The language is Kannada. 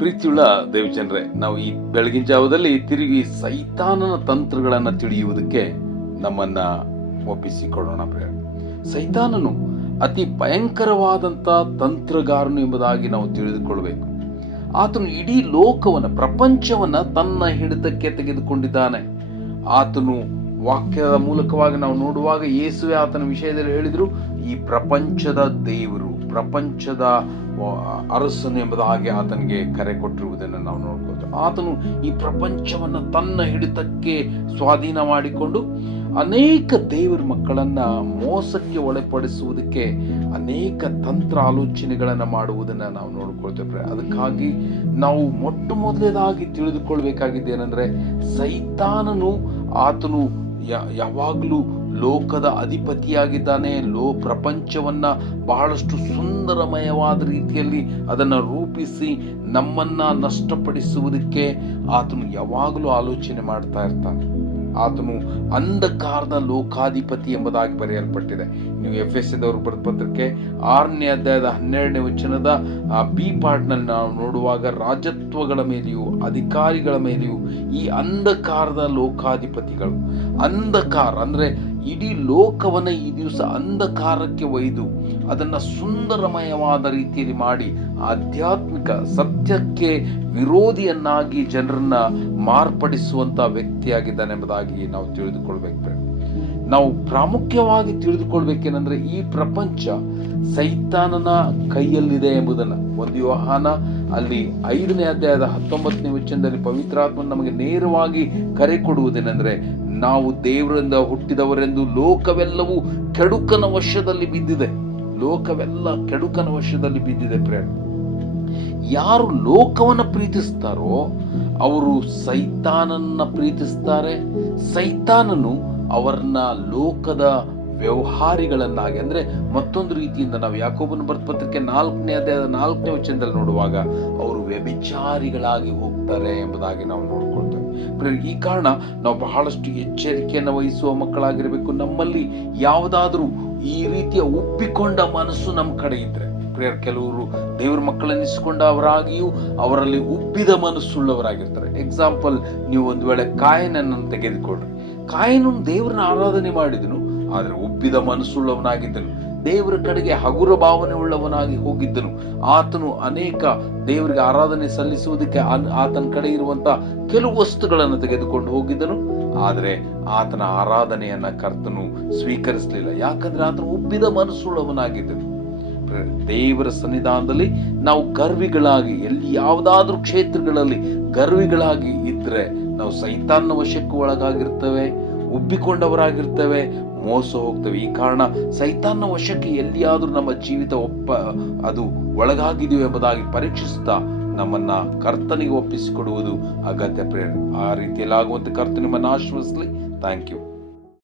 ಪ್ರೀತಿಯುಳ್ಳ ದೇವಜನರೇ, ನಾವು ಈ ಬೆಳಗಿನ ಜಾವದಲ್ಲಿ ತಿರುಗಿ ಸೈತಾನನ ತಂತ್ರಗಳನ್ನು ತಿಳಿಯುವುದಕ್ಕೆ ನಮ್ಮನ್ನ ಒಪ್ಪಿಸಿಕೊಡೋಣ. ಸೈತಾನನು ಅತಿ ಭಯಂಕರವಾದಂಥ ತಂತ್ರಗಾರನು ಎಂಬುದಾಗಿ ನಾವು ತಿಳಿದುಕೊಳ್ಬೇಕು. ಆತನು ಇಡೀ ಲೋಕವನ್ನ, ಪ್ರಪಂಚವನ್ನ ತನ್ನ ಹಿಡಿತಕ್ಕೆ ತೆಗೆದುಕೊಂಡಿದ್ದಾನೆ. ಆತನು ವಾಕ್ಯದ ಮೂಲಕವಾಗಿ ನಾವು ನೋಡುವಾಗ ಯೇಸುವೆ ಆತನ ವಿಷಯದಲ್ಲಿ ಹೇಳಿದ್ರು, ಈ ಪ್ರಪಂಚದ ದೇವರು, ಪ್ರಪಂಚದ ಅರಸನು ಎಂಬುದಾಗಿ ಆತನಿಗೆ ಕರೆ ಕೊಟ್ಟಿರುವುದನ್ನು ನಾವು ನೋಡ್ಕೋತೀವಿ. ಆತನು ಈ ಪ್ರಪಂಚವನ್ನ ತನ್ನ ಹಿಡಿತಕ್ಕೆ ಸ್ವಾಧೀನ ಮಾಡಿಕೊಂಡು ಅನೇಕ ದೇವರ ಮಕ್ಕಳನ್ನ ಮೋಸಕ್ಕೆ ಒಳಪಡಿಸುವುದಕ್ಕೆ ಅನೇಕ ತಂತ್ರ ಆಲೋಚನೆಗಳನ್ನ ಮಾಡುವುದನ್ನ ನಾವು ನೋಡ್ಕೊಳ್ತೇವೆ. ಅದಕ್ಕಾಗಿ ನಾವು ಮೊಟ್ಟ ಮೊದಲನೇದಾಗಿ ತಿಳಿದುಕೊಳ್ಬೇಕಾಗಿದ್ದು ಏನಂದ್ರೆ, ಸೈತಾನನು ಆತನು ಯಾವಾಗಲೂ ಲೋಕದ ಅಧಿಪತಿಯಾಗಿದ್ದಾನೆ. ಪ್ರಪಂಚವನ್ನ ಬಹಳಷ್ಟು ಸುಂದರಮಯವಾದ ರೀತಿಯಲ್ಲಿ ಅದನ್ನು ರೂಪಿಸಿ ನಮ್ಮನ್ನ ನಷ್ಟಪಡಿಸುವುದಕ್ಕೆ ಆತನು ಯಾವಾಗಲೂ ಆಲೋಚನೆ ಮಾಡ್ತಾ ಇರ್ತಾನೆ. ಆತನು ಅಂಧಕಾರದ ಲೋಕಾಧಿಪತಿ ಎಂಬುದಾಗಿ ಬರೆಯಲ್ಪಟ್ಟಿದೆ. ನೀವು ಎಫೆಸದವರು ಬರೆದ ಪತ್ರಕ್ಕೆ 6ನೇ ಅಧ್ಯಾಯದ 12ನೇ ವಚನದ ಬಿ ಪಾರ್ಟ್ನಲ್ಲಿ ನಾವು ನೋಡುವಾಗ, ರಾಜತ್ವಗಳ ಮೇಲೆಯೂ ಅಧಿಕಾರಿಗಳ ಮೇಲೆಯೂ ಈ ಅಂಧಕಾರದ ಲೋಕಾಧಿಪತಿಗಳು, ಅಂಧಕಾರ ಅಂದ್ರೆ ಇಡೀ ಲೋಕವನ್ನ ಈ ದಿವಸ ಅಂಧಕಾರಕ್ಕೆ ಒಯ್ದು ಅದನ್ನ ಸುಂದರಮಯವಾದ ರೀತಿಯಲ್ಲಿ ಮಾಡಿ ಆಧ್ಯಾತ್ಮಿಕ ಸತ್ಯಕ್ಕೆ ವಿರೋಧಿಯನ್ನಾಗಿ ಜನರನ್ನ ಮಾರ್ಪಡಿಸುವಂತ ವ್ಯಕ್ತಿಯಾಗಿದ್ದಾನೆ ಎಂಬುದಾಗಿ ನಾವು ತಿಳಿದುಕೊಳ್ಬೇಕು. ನಾವು ಪ್ರಾಮುಖ್ಯವಾಗಿ ತಿಳಿದುಕೊಳ್ಬೇಕೇನೆಂದ್ರೆ, ಈ ಪ್ರಪಂಚ ಸೈತಾನನ ಕೈಯಲ್ಲಿದೆ ಎಂಬುದನ್ನ 1 ಯೋಹಾನ ಅಲ್ಲಿ 5ನೇ ಅಧ್ಯಾಯದ 19ನೇ ವಚನದಲ್ಲಿ ಪವಿತ್ರಾತ್ಮ ನಮಗೆ ನೇರವಾಗಿ ಕರೆ ಕೊಡುವುದೇನೆಂದ್ರೆ, ನಾವು ದೇವರಿಂದ ಹುಟ್ಟಿದವರೆಂದು ಲೋಕವೆಲ್ಲವೂ ಕೆಡುಕನ ವಶದಲ್ಲಿ ಬಿದ್ದಿದೆ. ಲೋಕವೆಲ್ಲ ಕೆಡುಕನ ವಶದಲ್ಲಿ ಬಿದ್ದಿದೆ. ಯಾರು ಲೋಕವನ್ನ ಪ್ರೀತಿಸ್ತಾರೋ ಅವರು ಸೈತಾನನ್ನ ಪ್ರೀತಿಸ್ತಾರೆ. ಸೈತಾನನು ಅವರನ್ನ ಲೋಕದ ವ್ಯವಹಾರಿಗಳನ್ನಾಗಿ, ಅಂದ್ರೆ ಮತ್ತೊಂದು ರೀತಿಯಿಂದ ನಾವು ಯಾಕೋಬನ ಬರೆದ ಪತ್ರಕ್ಕೆ 4ನೇ ಅಧ್ಯಾಯದ 4ನೇ ವಚನದಲ್ಲಿ ನೋಡುವಾಗ, ಅವರು ವ್ಯಭಿಚಾರಿಗಳಾಗಿ ಹೋಗ್ತಾರೆ ಎಂಬುದಾಗಿ ನಾವು ನೋಡ್ಕೊಳ್ತೇವೆ. ಈ ಕಾರಣ ನಾವು ಬಹಳಷ್ಟು ಎಚ್ಚರಿಕೆಯನ್ನು ವಹಿಸುವ ಮಕ್ಕಳಾಗಿರಬೇಕು. ನಮ್ಮಲ್ಲಿ ಯಾವುದಾದ್ರೂ ಈ ರೀತಿಯ ಒಪ್ಪಿಕೊಂಡ ಮನಸ್ಸು ನಮ್ಮ ಕಡೆ ಇದ್ರೆ, ಕೆಲವರು ದೇವರ ಮಕ್ಕಳನ್ನಿಸಿಕೊಂಡವರಾಗಿಯೂ ಅವರಲ್ಲಿ ಉಬ್ಬಿದ ಮನಸ್ಸುಳ್ಳವರಾಗಿರ್ತಾರೆ. ಎಕ್ಸಾಂಪಲ್, ನೀವು ಒಂದು ವೇಳೆ ಕಾಯನನ್ನು ತೆಗೆದುಕೊಳ್ರಿ. ಕಾಯನನ್ನು ದೇವರನ್ನ ಆರಾಧನೆ ಮಾಡಿದನು, ಆದರೆ ಉಬ್ಬಿದ ಮನಸ್ಸುಳ್ಳವನಾಗಿದ್ದನು. ದೇವರ ಕಡೆಗೆ ಹಗುರ ಭಾವನೆ ಉಳ್ಳವನಾಗಿ ಹೋಗಿದ್ದನು. ಆತನು ಅನೇಕ ದೇವರಿಗೆ ಆರಾಧನೆ ಸಲ್ಲಿಸುವುದಕ್ಕೆ ಆತನ ಕಡೆ ಇರುವಂತ ಕೆಲವು ವಸ್ತುಗಳನ್ನು ತೆಗೆದುಕೊಂಡು ಹೋಗಿದ್ದನು. ಆದರೆ ಆತನ ಆರಾಧನೆಯನ್ನ ಕರ್ತನು ಸ್ವೀಕರಿಸಲಿಲ್ಲ. ಯಾಕಂದ್ರೆ ಆತನು ಉಬ್ಬಿದ ಮನಸ್ಸುಳ್ಳವನಾಗಿದ್ದನು. ದೇವರ ಸನ್ನಿಧಾನದಲ್ಲಿ ನಾವು ಗರ್ವಿಗಳಾಗಿ, ಎಲ್ಲಿ ಯಾವುದಾದ್ರೂ ಕ್ಷೇತ್ರಗಳಲ್ಲಿ ಗರ್ವಿಗಳಾಗಿ ಇದ್ರೆ ನಾವು ಸೈತಾನನ ವಶಕ್ಕೆ ಒಳಗಾಗಿರ್ತೇವೆ, ಉಬ್ಬಿಕೊಂಡವರಾಗಿರ್ತೇವೆ, ಮೋಸ ಹೋಗ್ತೇವೆ. ಈ ಕಾರಣ ಸೈತಾನನ ವಶಕ್ಕೆ ಎಲ್ಲಿಯಾದ್ರೂ ನಮ್ಮ ಜೀವಿತ ಅದು ಒಳಗಾಗಿದೆಯೋ ಎಂಬುದಾಗಿ ಪರೀಕ್ಷಿಸುತ್ತಾ ನಮ್ಮನ್ನ ಕರ್ತನಿಗೆ ಒಪ್ಪಿಸಿಕೊಡುವುದು ಅಗತ್ಯ. ಆ ರೀತಿಯಲ್ಲಿ ಆಗುವಂತೆ ಕರ್ತನ ನಿಮ್ಮನ್ನು ಆಶೀರ್ವದಿಸಲಿ. Thank you.